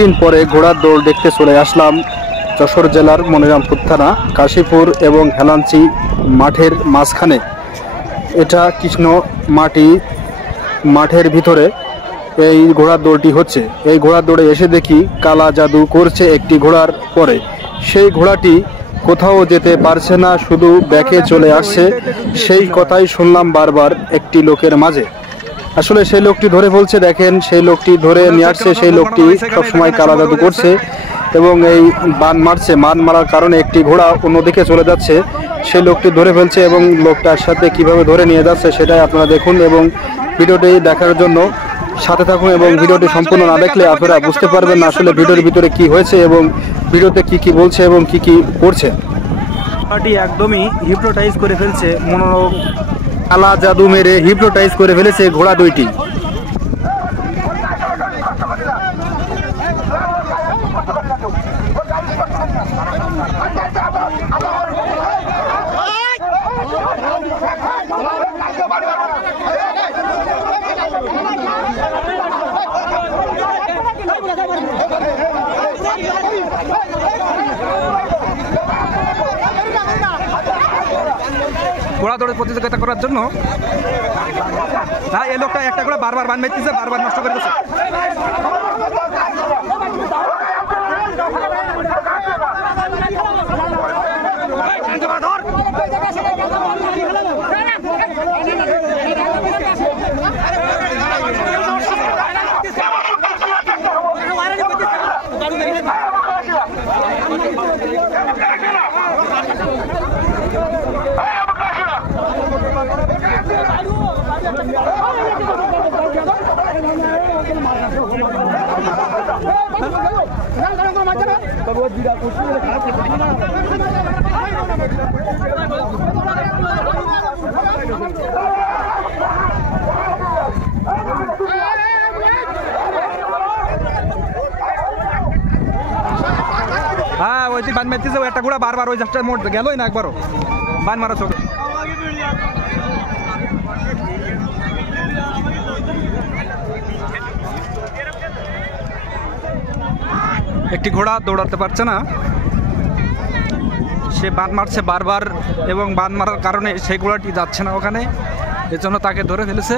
দিন পরে ঘোড়ার দৌড় দেখতে চলে আসলাম যশোর জেলার মনিরামপুর থানা কাশীপুর এবং হেলাঞ্চি মাঠের মাঝখানে। এটা কৃষ্ণ মাঠের ভিতরে এই ঘোড়ার দৌড়টি হচ্ছে। এই ঘোড়ার দৌড়ে এসে দেখি কালা জাদু করছে একটি ঘোড়ার পরে। সেই ঘোড়াটি কোথাও যেতে পারছে না, শুধু ব্যাকে চলে আসছে। সেই কথাই শুনলাম বারবার একটি লোকের মাঝে। আসলে সেই লোকটি ধরে বলছে, দেখেন সেই লোকটি ধরে নিয়ে আসছে, সেই লোকটি সবসময় কালা জাদু করছে এবং এই বান মারার কারণে একটি ঘোড়া অন্যদিকে চলে যাচ্ছে। সেই লোকটি ধরে ফেলছে এবং লোকটার সাথে কিভাবে ধরে নিয়ে যাচ্ছে সেটাই আপনারা দেখুন এবং ভিডিওটি দেখার জন্য সাথে থাকুন। এবং ভিডিওটি সম্পূর্ণ না দেখলে আপনারা বুঝতে পারবেন না আসলে ভিডিওর ভিতরে কি হয়েছে এবং ভিডিওতে কি বলছে এবং কি করছে। ঘোড়াটি একদমই হিপনোটাইজ করে ফেলছে, মনোরম কালা জাদু মেরে হিপনোটাইজ করে ফেলেছে ঘোড়া দুইটি। ঘোড়া দৌড়ের প্রতিযোগিতা করার জন্য এই লোকটা একটা করে বারবার বান মেরতেছে, বারবার নষ্ট করে দিচ্ছে। হ্যাঁ, ওই বান মেরতেছে, একটা ঘোড়া বারবার ওই জাস্টার মোড় গেলই না একবারও বান মারা চোখে। একটি ঘোড়া দৌড়াতে পারছে না, সে বান মারছে বারবার এবং বান মারার কারণে সেই ঘোড়াটি যাচ্ছে না ওখানে, এজন্য তাকে ধরে ফেলেছে।